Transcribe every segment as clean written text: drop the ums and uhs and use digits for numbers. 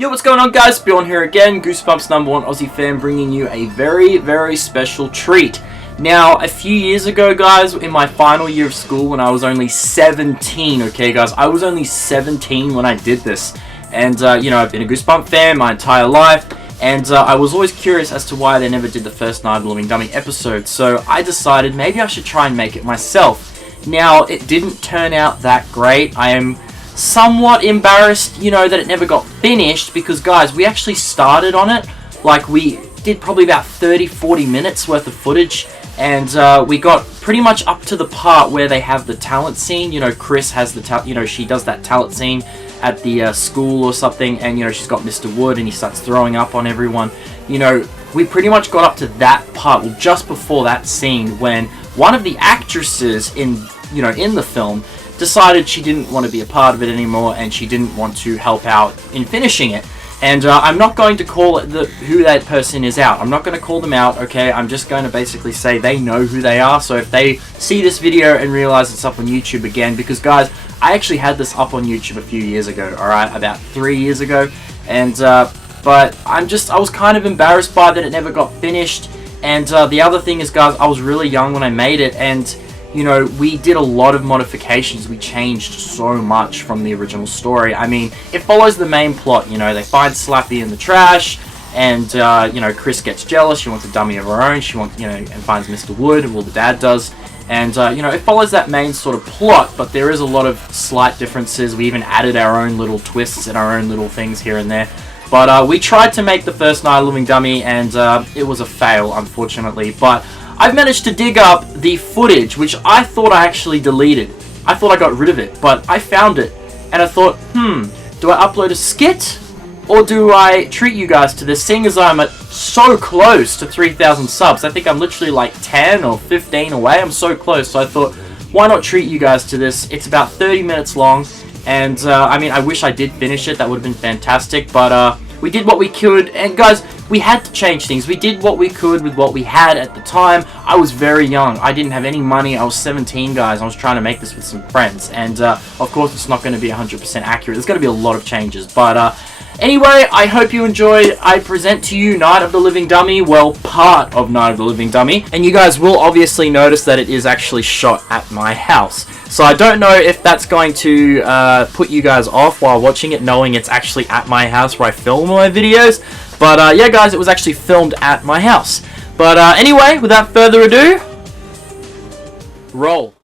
Yo, what's going on, guys? Bjorn here again, Goosebumps #1 Aussie fan, bringing you a very, very special treat. Now, a few years ago, guys, in my final year of school, when I was only 17, okay, guys, I was only 17 when I did this. And, you know, I've been a Goosebump fan my entire life, and I was always curious as to why they never did the first Night of the Living Dummy episode, so I decided maybe I should try and make it myself. Now, it didn't turn out that great. I am somewhat embarrassed, you know, that it never got finished, because, guys, we actually started on it. Like, we did probably about 30-40 minutes worth of footage, and we got pretty much up to the part where they have the talent scene. You know, Chris has the you know, she does that talent scene at the school or something, and, you know, she's got Mr. Wood and he starts throwing up on everyone. You know, we pretty much got up to that part, well, just before that scene, when one of the actresses in, you know, in the film decided she didn't want to be a part of it anymore, and she didn't want to help out in finishing it. And I'm not going to call it who that person is out. I'm not going to call them out, okay? I'm just going to basically say they know who they are. So if they see this video and realize it's up on YouTube again, because, guys, I actually had this up on YouTube a few years ago, alright? About 3 years ago. And, but I was kind of embarrassed by that it never got finished. And the other thing is, guys, I was really young when I made it, and you know, we did a lot of modifications. We changed so much from the original story. I mean, it follows the main plot. You know, they find Slappy in the trash, and, you know, Chris gets jealous. She wants a dummy of her own. She wants, you know, and finds Mr. Wood, well, the dad does. And, you know, it follows that main sort of plot, but there is a lot of slight differences. We even added our own little twists and our own little things here and there. But we tried to make the first Night of the Living Dummy, and it was a fail, unfortunately. But I've managed to dig up the footage, which I thought I actually deleted. I thought I got rid of it, but I found it. And I thought, do I upload a skit? Or do I treat you guys to this, seeing as I'm so close to 3,000 subs? I think I'm literally like 10 or 15 away. I'm so close, so I thought, why not treat you guys to this? It's about 30 minutes long, and I mean, I wish I did finish it. That would have been fantastic, but we did what we could, and guys, we had to change things. We did what we could with what we had at the time. I was very young. I didn't have any money. I was 17, guys. I was trying to make this with some friends, and of course, it's not going to be 100% accurate. There's going to be a lot of changes, but anyway, I hope you enjoyed. I present to you Night of the Living Dummy, well, part of Night of the Living Dummy, and you guys will obviously notice that it is actually shot at my house. So I don't know if that's going to put you guys off while watching it, knowing it's actually at my house where I film my videos. But yeah, guys, it was actually filmed at my house. But anyway, without further ado, roll.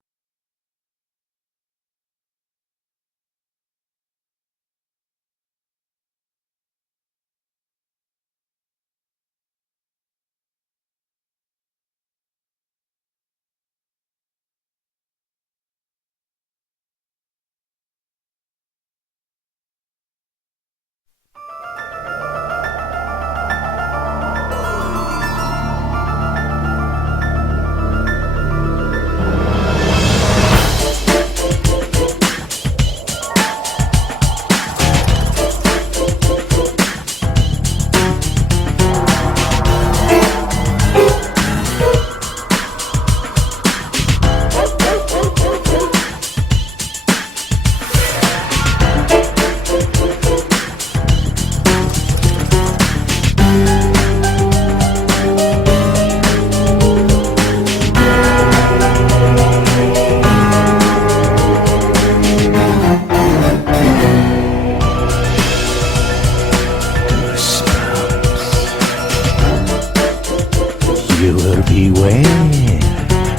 You will beware,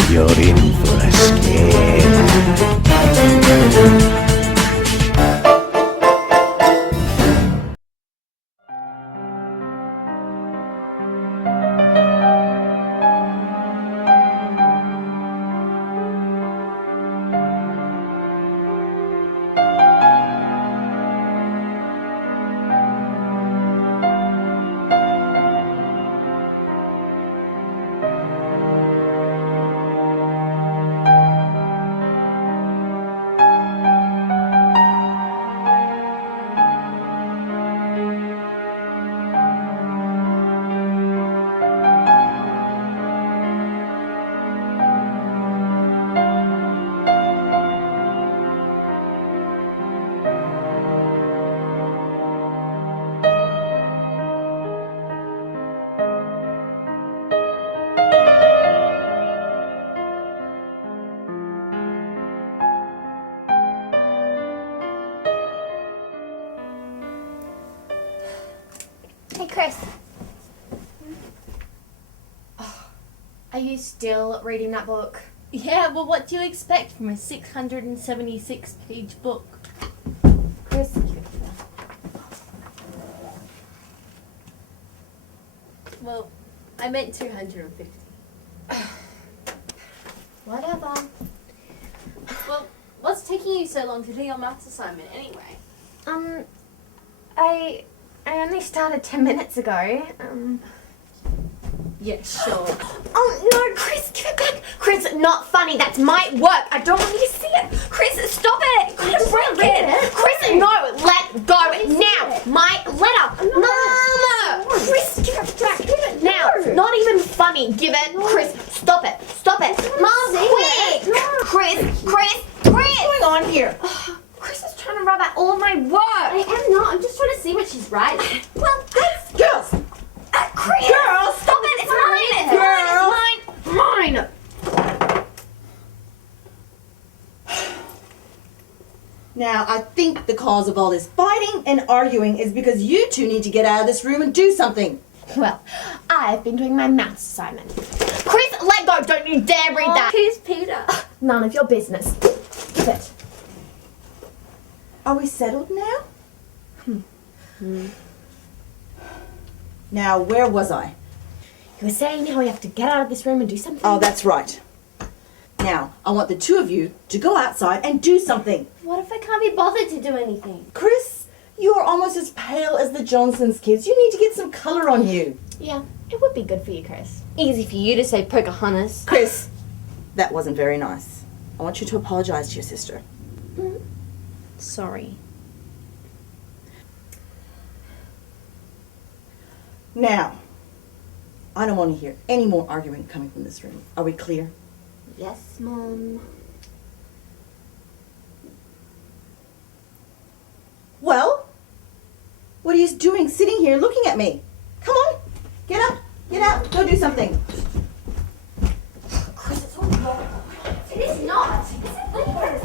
you're in for a scare. Hey, Chris. Are you still reading that book? Yeah, well, what do you expect from a 676-page book? Chris, Well, I meant 250. whatever. Well, what's taking you so long to do your maths assignment anyway? I only started 10 minutes ago. Yeah, sure. Oh, no, Chris, give it back. Chris, not funny. That's my work. I don't want you to see it. Chris, stop it. I just want to read it. Chris, no, let go now. My letter. Mama. Chris, give it back. Give it now. Not even funny. Give it. Chris, stop it. Stop it. Mom, quick. Chris. What's going on here? Chris is trying to rub out all of my work. I am not. I'm just trying to see what she's writing. Well, that's... Girls! Chris! Girls! Stop it! It's mine! It's mine! Now, I think the cause of all this fighting and arguing is because you two need to get out of this room and do something. Well, I've been doing my maths assignment. Chris, let go! Don't you dare read that! Who's Peter? None of your business. Give it. Are we settled now? Now, where was I? You were saying how we have to get out of this room and do something? Oh, that's right. Now, I want the two of you to go outside and do something. What if I can't be bothered to do anything? Chris, you are almost as pale as the Johnsons kids. You need to get some colour on you. Yeah, it would be good for you, Chris. Easy for you to say Pocahontas. Chris, that wasn't very nice. I want you to apologise to your sister. Sorry. Now, I don't want to hear any more arguing coming from this room. Are we clear? Yes, Mom. Well, what are you doing sitting here looking at me? Come on, get up, get out, go do something. Chris, it's all wrong. It is not. Is it Chris?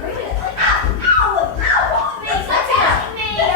Read it. Ow! Stop touching me! Ow!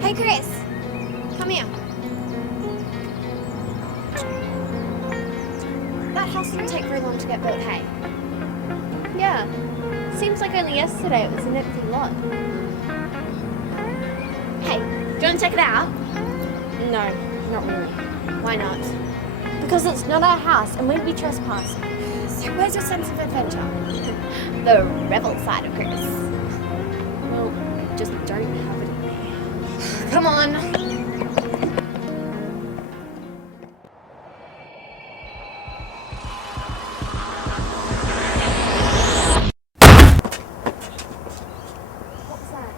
Hey, Chris. Come here. That house didn't take very long to get built, hey? Yeah. Seems like only yesterday it was an empty lot. Hey, do you want to check it out? No, not really. Why not? Because it's not our house and we'd be trespassing. So where's your sense of adventure? The rebel side of Chris. Well, just don't have it in me. Come on. What's that?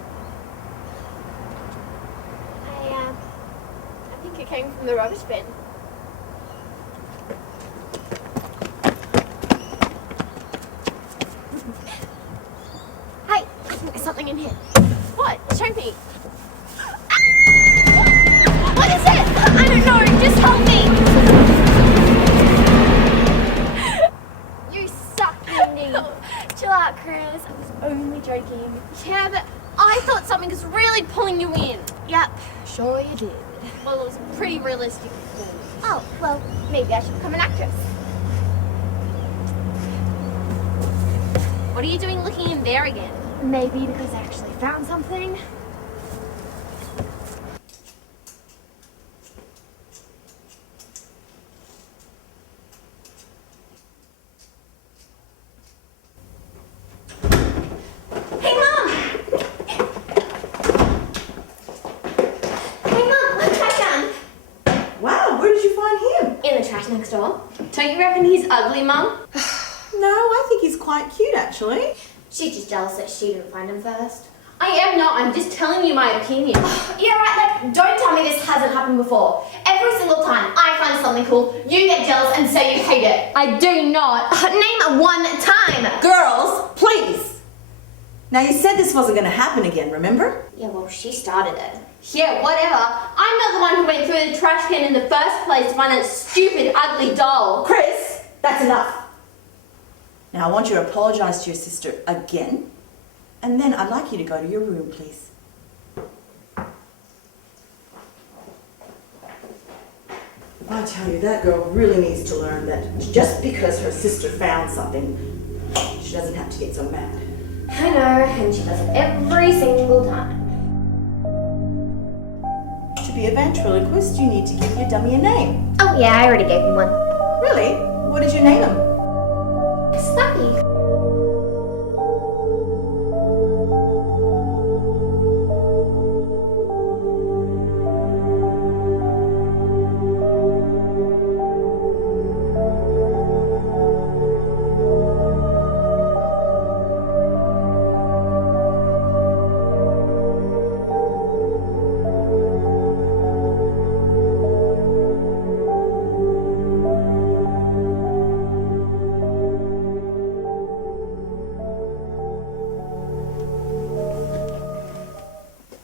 I think it came from the rubbish bin. Hey, I think there's something in here. What? Show me. What is it? I don't know. Just help me. You suck, Mindy. Chill out, Chris. I was only joking. Yeah, but I thought something was really pulling you in. yep, sure you did. Well, it was a pretty realistic performance. Oh, well, maybe I should become an actress. What are you doing looking in there again? Maybe because I actually found something. Hey, Mom! Hey, Mom, look what I found. Wow, where did you find him? In the trash next door. Don't you reckon he's ugly, Mum? No, I think he's quite cute actually. She's just jealous that she didn't find him first. I am not. I'm just telling you my opinion. Yeah, right, like, don't tell me this hasn't happened before. Every single time I find something cool, you get jealous and say you hate it. I do not. Name one time. Girls, please. Now you said this wasn't going to happen again, remember? Yeah, well, she started it. Yeah, whatever. I'm not the one who went through the trash can in the first place to find that stupid, ugly doll. Chris, that's enough. Now I want you to apologise to your sister again, and then I'd like you to go to your room, please. I tell you, that girl really needs to learn that just because her sister found something, she doesn't have to get so mad. I know, and she does it every single time. To be a ventriloquist, you need to give your dummy a name. Oh yeah, I already gave him one. Really? What did you name him? Snappy.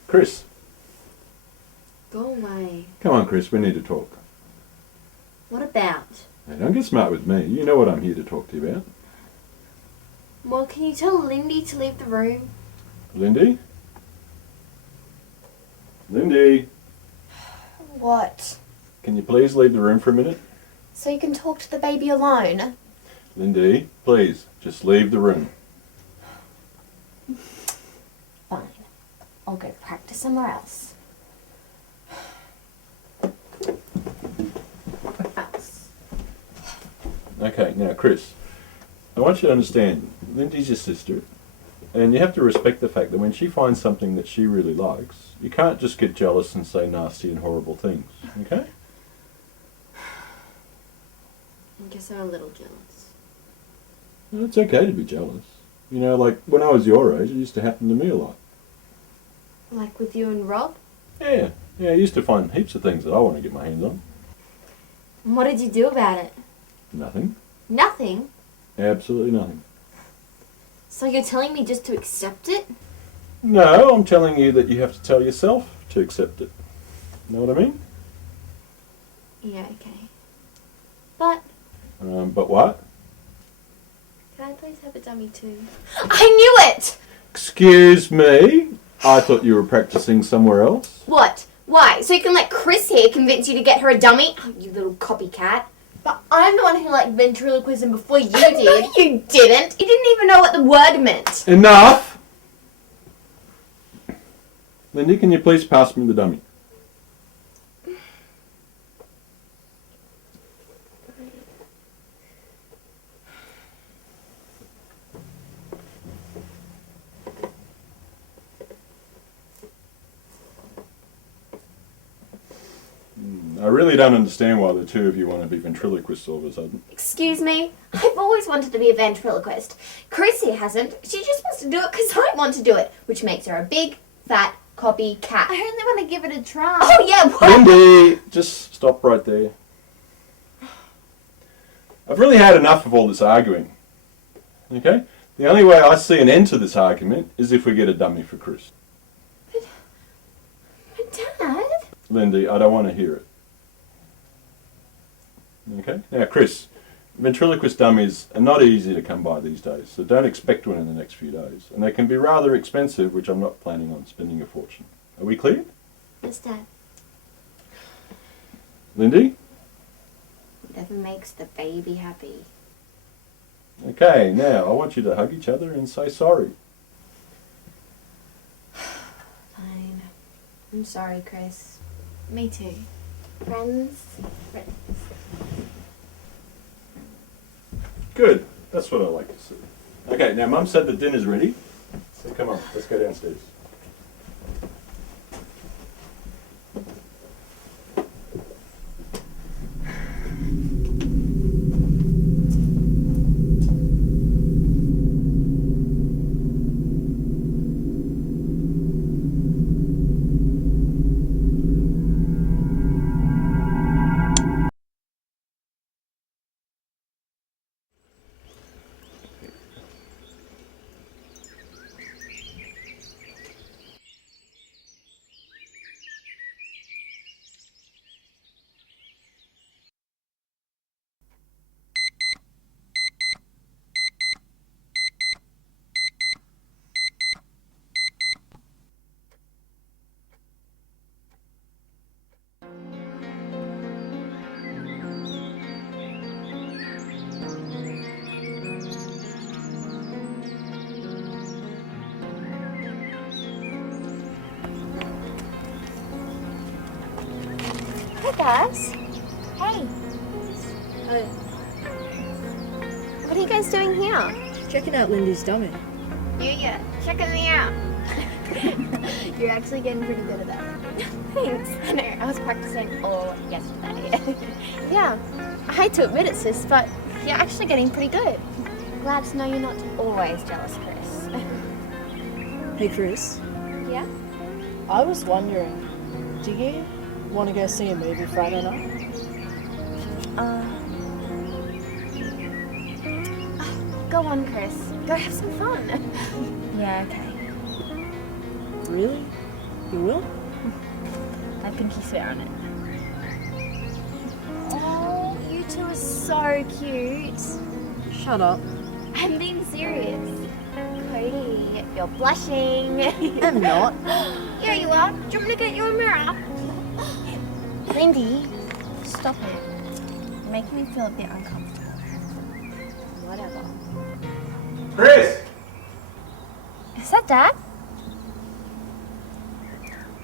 Chris. Go away. Come on, Chris, we need to talk. What about? Hey, don't get smart with me. You know what I'm here to talk to you about. Well, can you tell Lindy to leave the room? Lindy? Lindy, What? can you please leave the room for a minute? So you can talk to the baby alone? Lindy, please, just leave the room. Fine. I'll go practice somewhere else. Okay, now, Chris, I want you to understand, Lindy's your sister, and you have to respect the fact that when she finds something that she really likes, you can't just get jealous and say nasty and horrible things, okay? I guess I'm a little jealous. Well, it's okay to be jealous. You know, like, when I was your age, it used to happen to me a lot. Like with you and Rob? Yeah, I used to find heaps of things that I want to get my hands on. And what did you do about it? Nothing. Nothing? Absolutely nothing. So you're telling me just to accept it? No, I'm telling you that you have to tell yourself to accept it. Know what I mean? Yeah, okay. But, But what? can I please have a dummy too? I knew it! Excuse me? I thought you were practicing somewhere else. What? Why? So you can let Chris here convince you to get her a dummy? Oh, you little copycat. But I'm the one who liked ventriloquism before you No, did. you didn't. You didn't even know what the word meant. Enough! Lindy, can you please pass me the dummy? I really don't understand why the two of you want to be ventriloquists all of a sudden. Excuse me? I've always wanted to be a ventriloquist. Chrissy hasn't. She just wants to do it because I want to do it, which makes her a big, fat copycat. I only want to give it a try. Oh, yeah, what? Lindy, just stop right there. I've really had enough of all this arguing. Okay? The only way I see an end to this argument is if we get a dummy for Chris. But Dad? Lindy, I don't want to hear it. Okay? Now, Chris, ventriloquist dummies are not easy to come by these days, so don't expect one in the next few days. And they can be rather expensive, which I'm not planning on spending a fortune. Are we clear? Yes, Dad. Lindy? Whatever makes the baby happy. Okay, now I want you to hug each other and say sorry. Fine. I'm sorry, Chris. Me too. Friends? Good. That's what I like to see. Okay, now Mum said the dinner's ready. So come on, let's go downstairs. Hi guys. Hey. What are you guys doing here? Checking out Lindy's dummy. Yeah, checking me out. You're actually getting pretty good at that. Thanks. I know, I was practicing all yesterday. Yeah, I hate to admit it, sis, but you're actually getting pretty good. Glad to know you're not always jealous, Chris. Hey Chris, Yeah? I was wondering, do you want to go see a movie Friday night? Go on, Chris. Go have some fun. Yeah, okay. Really? You will? I think he's fair on it. Oh, you two are so cute. Shut up. I'm being serious. Cody, you're blushing. I'm not. Here you are. Do you want me to get you a mirror? Lindy, stop it. You're making me feel a bit uncomfortable. Whatever. Chris! Is that Dad?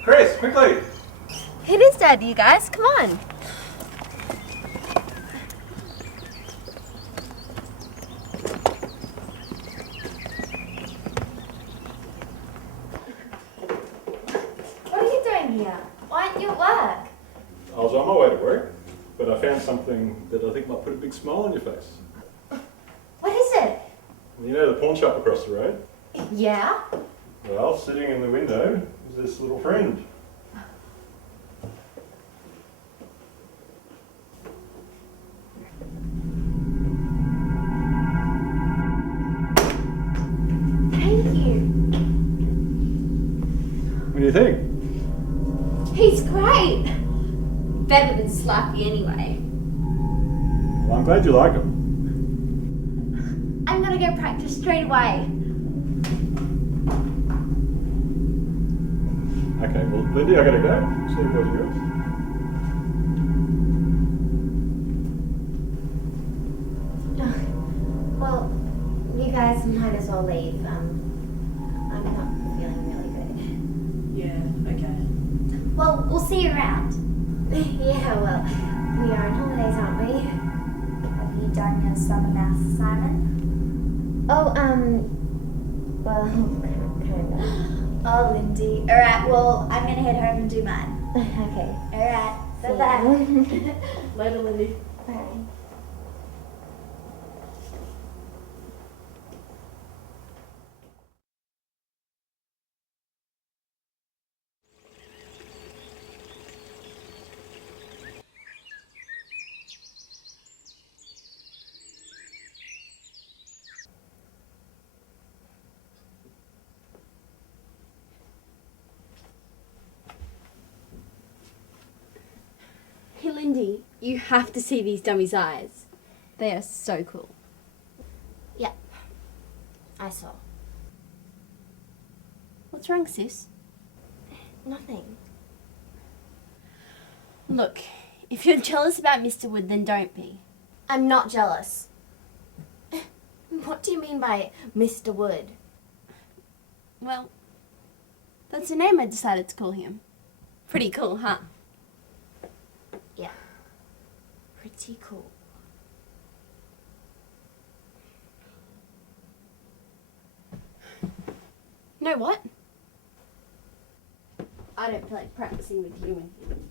Chris, quickly! It is Dad, you guys. Come on. What are you doing here? Why aren't you at work? I was on my way to work, but I found something that I think might put a big smile on your face. What is it? You know the pawn shop across the road? Yeah? Well, sitting in the window is this little friend. Thank you. What do you think? He's great. Better than Slappy anyway. Well, I'm glad you like him. I'm gonna go practice straight away. Okay, well, Lindy, I gotta go. See what's yours. Well, you guys might as well leave. I'm not feeling really Yeah, okay. good. Well, we'll see you around. Yeah, well, we are on holidays, aren't we? Have you done your summer math assignment? Oh, well, kind of. Oh, Lindy. All right, well, I'm going to head home and do mine. Okay. All right, See bye-bye. Later, Lindy. Bye. Hey Lindy, you have to see these dummies' eyes. They are so cool. Yeah. I saw. What's wrong, sis? Nothing. Look, if you're jealous about Mr. Wood, then don't be. I'm not jealous. What do you mean by Mr. Wood? Well, that's the name I decided to call him. Pretty cool, huh? Yeah. Pretty cool. You know what? I don't feel like practicing with you and him.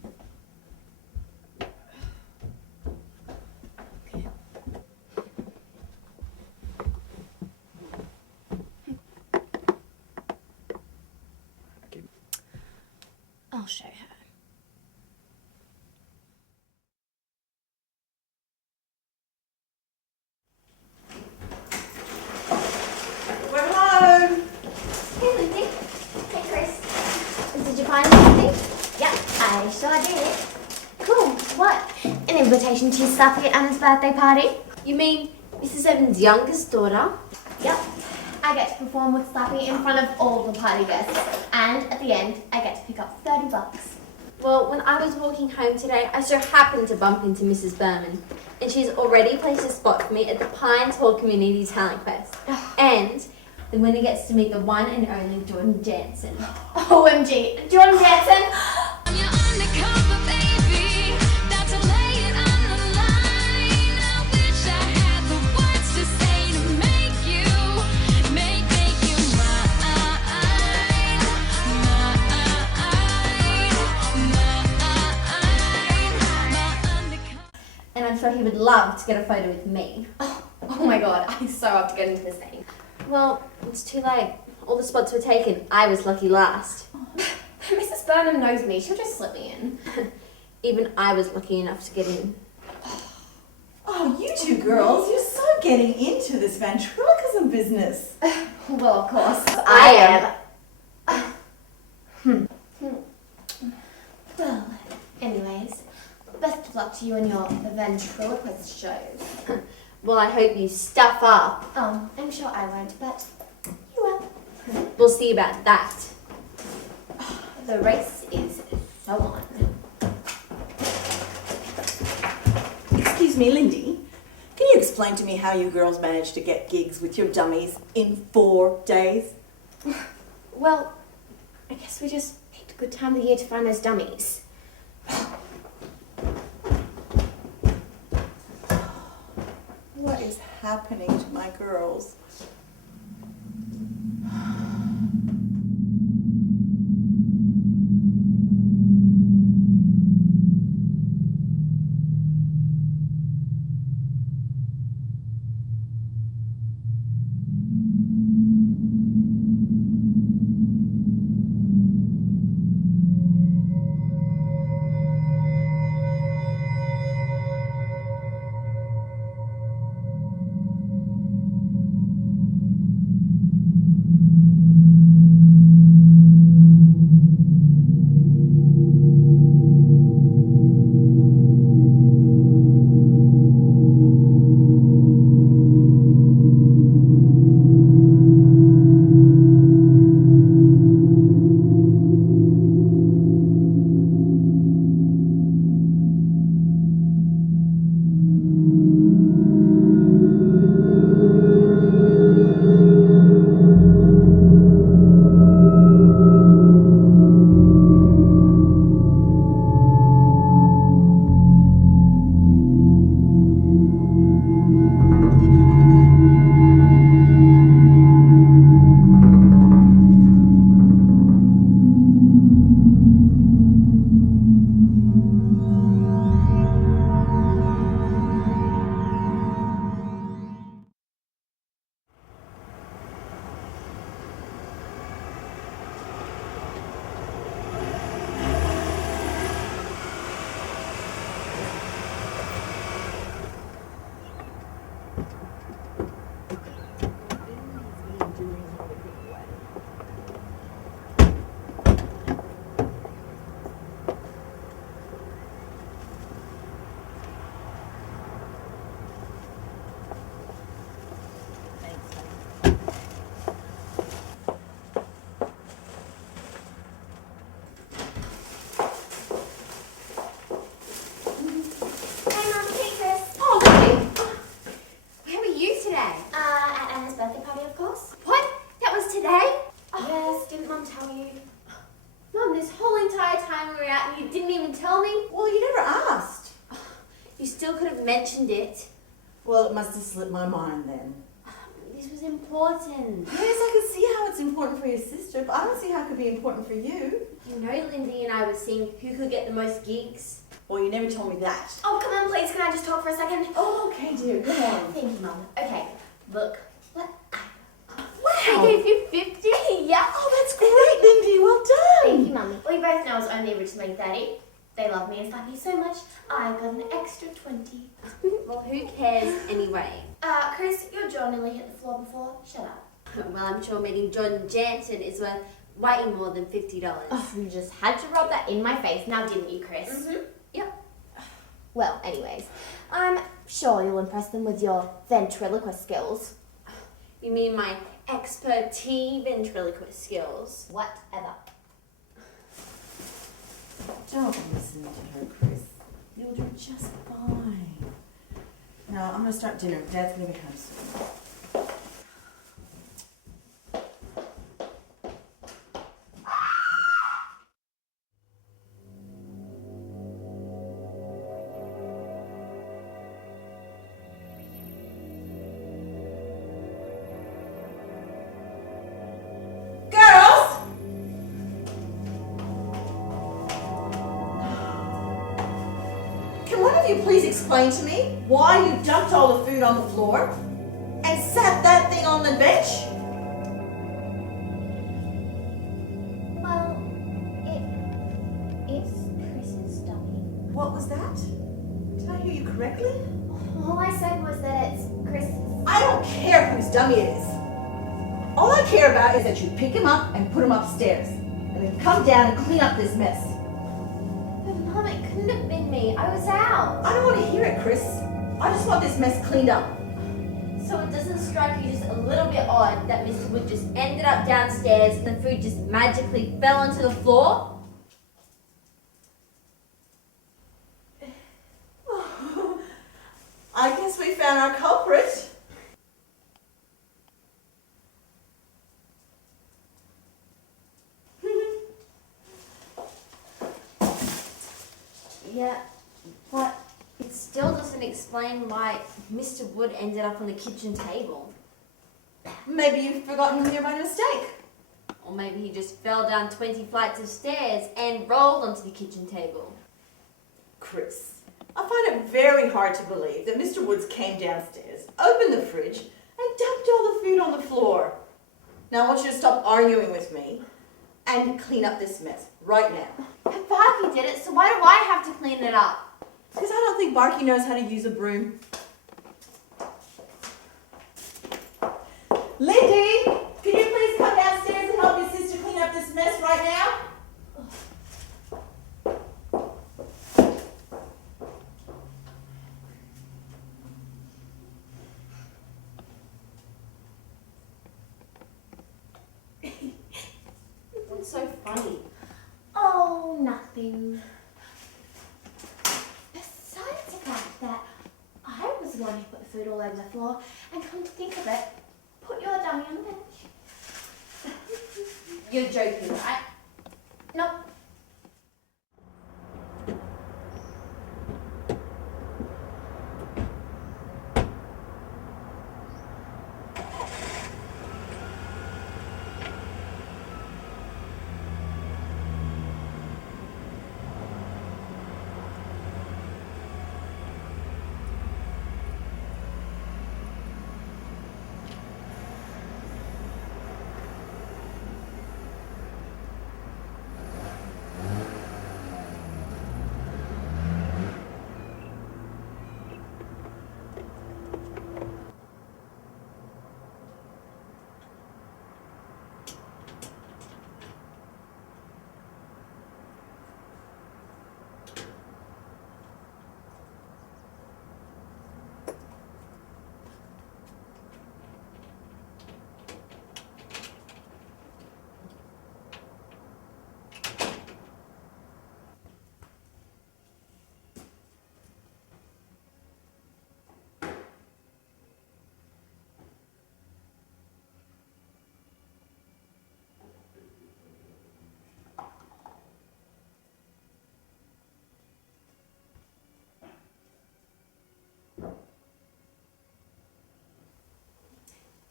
I'll show her. We're home. Hey, Lindsay. Hey, Chris. Did you find anything? Yep, I sure did. Cool. What? An invitation to Stuffy at Anna's birthday party? You mean Mrs. Evans' youngest daughter? Yep. I get to perform with Stuffy in front of all the party guests. And at the end, I get to pick up $30. Well, when I was walking home today, I so happened to bump into Mrs. Berman, and she's already placed a spot for me at the Pines Hall Community Talent Quest. And the winner gets to meet the one and only Jordan Jansen. OMG. Jordan Jansen? I'm your undercover baby. sure he would love to get a photo with me. Oh my god, I so have to get into this thing. Well, it's too late. All the spots were taken. I was lucky last. Mrs. Burnham knows me, she'll just slip me in. Even I was lucky enough to get in. Oh, you two girls, you're so getting into this ventriloquism business. Well, of course. I am. Well, anyways, best of luck to you and your ventriloquist shows. Well, I hope you stuff up. Oh, I'm sure I won't, but you will. We'll see about that. The race is so on. Excuse me, Lindy. Can you explain to me how you girls managed to get gigs with your dummies in 4 days? Well, I guess we just picked a good time of the year to find those dummies. What is happening to my girls? Mentioned it. Well, it must have slipped my mind then. This was important. Yes, I can see how it's important for your sister, but I don't see how it could be important for you. You know, Lindy and I were seeing who could get the most gigs. Well, you never told me that. Oh, come on, please, can I just talk for a second? Oh, okay, dear, go on. Thank you, Mum. Okay, look. What? Wow. I gave you 50. Yeah. Oh, that's great, Lindy. Well done. Thank you, Mummy. We both know I was only originally 30. They love me and slap me so much, I got an extra 20. Well, who cares anyway? Chris, your jaw nearly hit the floor before. Shut up. Well, I'm sure meeting Jordan Jansen is worth way more than $50. Oh, you just had to rub that in my face now, didn't you, Chris? Mm-hmm. Yep. Well, anyways, I'm sure you'll impress them with your ventriloquist skills. You mean my expertise ventriloquist skills? Whatever. Don't listen to her, Chris. You'll do just fine. Now, I'm going to start dinner. Dad's going to be home soon. you please explain to me why you dumped all the food on the floor and sat that thing on the bench? Well, it's Chris's dummy. What was that? Did I hear you correctly? All I said was that it's Chris's. I don't care whose dummy it is. All I care about is that you pick him up and put him upstairs, and then come down and clean up this mess. But Mum, it couldn't have been me. I was out. I don't want to hear it, Chris. I just want this mess cleaned up. So it doesn't strike you just a little bit odd that Mr. Wood just ended up downstairs and the food just magically fell onto the floor? I guess we found our culprit. Yeah, but it still doesn't explain why Mr. Wood ended up on the kitchen table. Maybe you've forgotten him here by mistake. Or maybe he just fell down 20 flights of stairs and rolled onto the kitchen table. Chris, I find it very hard to believe that Mr. Woods came downstairs, opened the fridge, and dumped all the food on the floor. Now I want you to stop arguing with me and clean up this mess right now. But Barky did it, so why do I have to clean it up? Because I don't think Barky knows how to use a broom. Lindy, can you please come downstairs and help your sister clean up this mess right now? What's so funny? Oh, nothing. Besides the fact that I was the one who put the food all over the floor, and come to think of it, put your dummy on the bench. You're joking, right? Nope.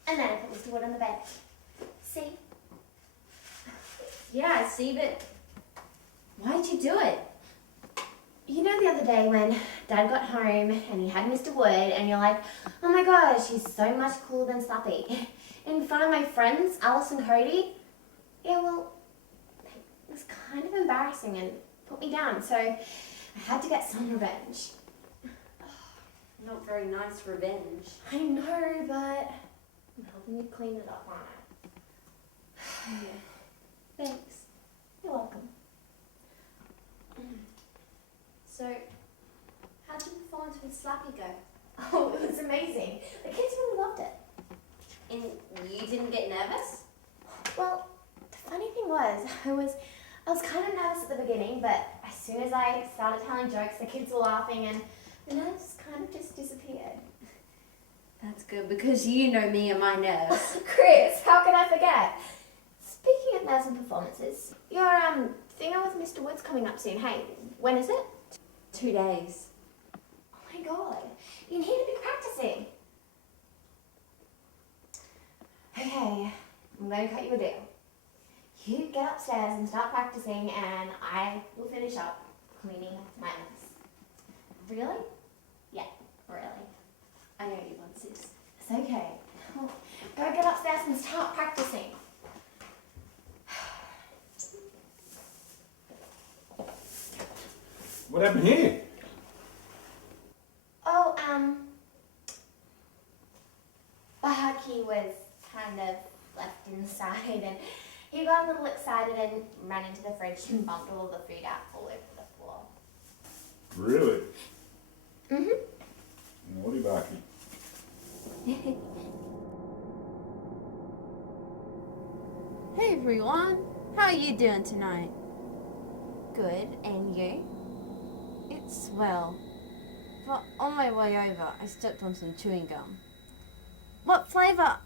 And then I put Mr. Wood on the bench. See? Yeah, I see, but why'd you do it? You know the other day when Dad got home and he had Mr. Wood and you're like, oh my gosh, he's so much cooler than Slappy. In front of my friends, Alice and Cody. Yeah, well, it was kind of embarrassing and put me down, so I had to get some revenge. Not very nice revenge. I know, but I'm helping you clean it up, aren't I? Yeah. Thanks. You're welcome. So, how'd your performance with Slappy go? Oh, it was amazing. The kids really loved it. And you didn't get nervous? Well, the funny thing was, I was kind of nervous at the beginning, but as soon as I started telling jokes, the kids were laughing and the nerves kind of just disappeared. That's good, because you know me and my nerves. Chris, how can I forget? Speaking of nerves and performances, your thinger with Mr. Wood's coming up soon. Hey, when is it? 2 days. Oh my god, you need to be practicing. Okay, I'm going to cut you a deal. You get upstairs and start practicing and I will finish up cleaning my mess. Really? Really? I know you want sis. It's okay. Go get upstairs and start practicing. What happened here? Oh, Barky was kind of left inside and he got a little excited and ran into the fridge and bumped all the food out all over the floor. Really? Mm-hmm. Naughty Barky. Hey everyone, how are you doing tonight? Good, and you? It's well. But on my way over, I stepped on some chewing gum. What flavour?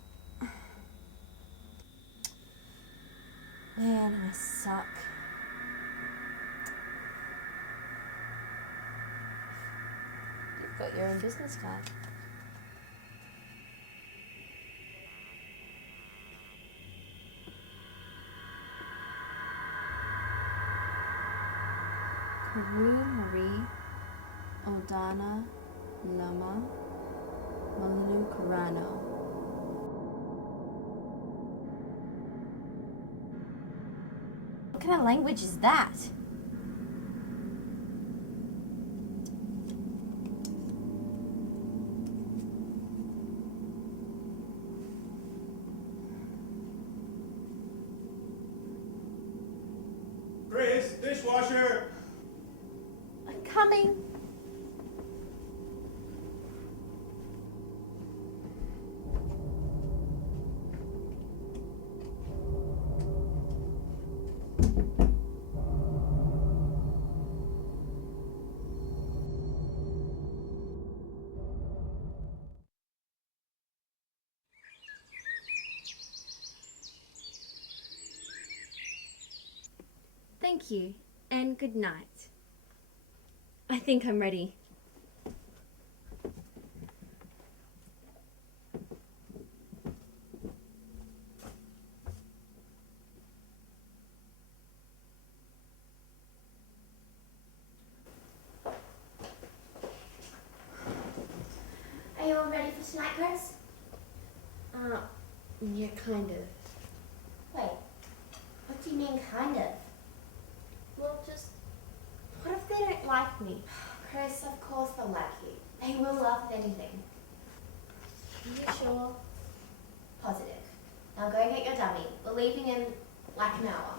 Man, I suck. You've got your own business card. Karu Marie Odana Lama Malu Karano. What kind of language is that? Chris, dishwasher! I'm coming. Thank you, and good night. I think I'm ready. Are you all ready for tonight, Chris? Yeah, kind of. Wait, what do you mean, kind of? Well, just, what if they don't like me? Chris, of course they'll like you. They will laugh at anything. Are you sure? Positive. Now go get your dummy. We're leaving in like an hour.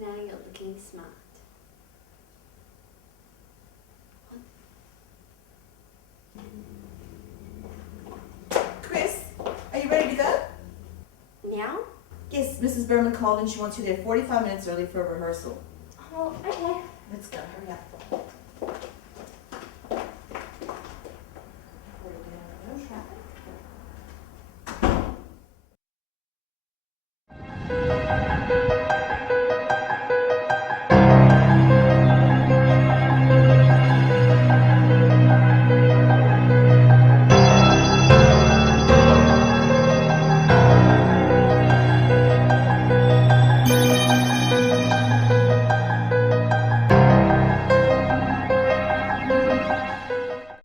Now you're looking smart. Chris, are you ready to go? Now? Yes, Mrs. Berman called and she wants you there 45 minutes early for a rehearsal. Oh, okay. Let's go, hurry up. No traffic.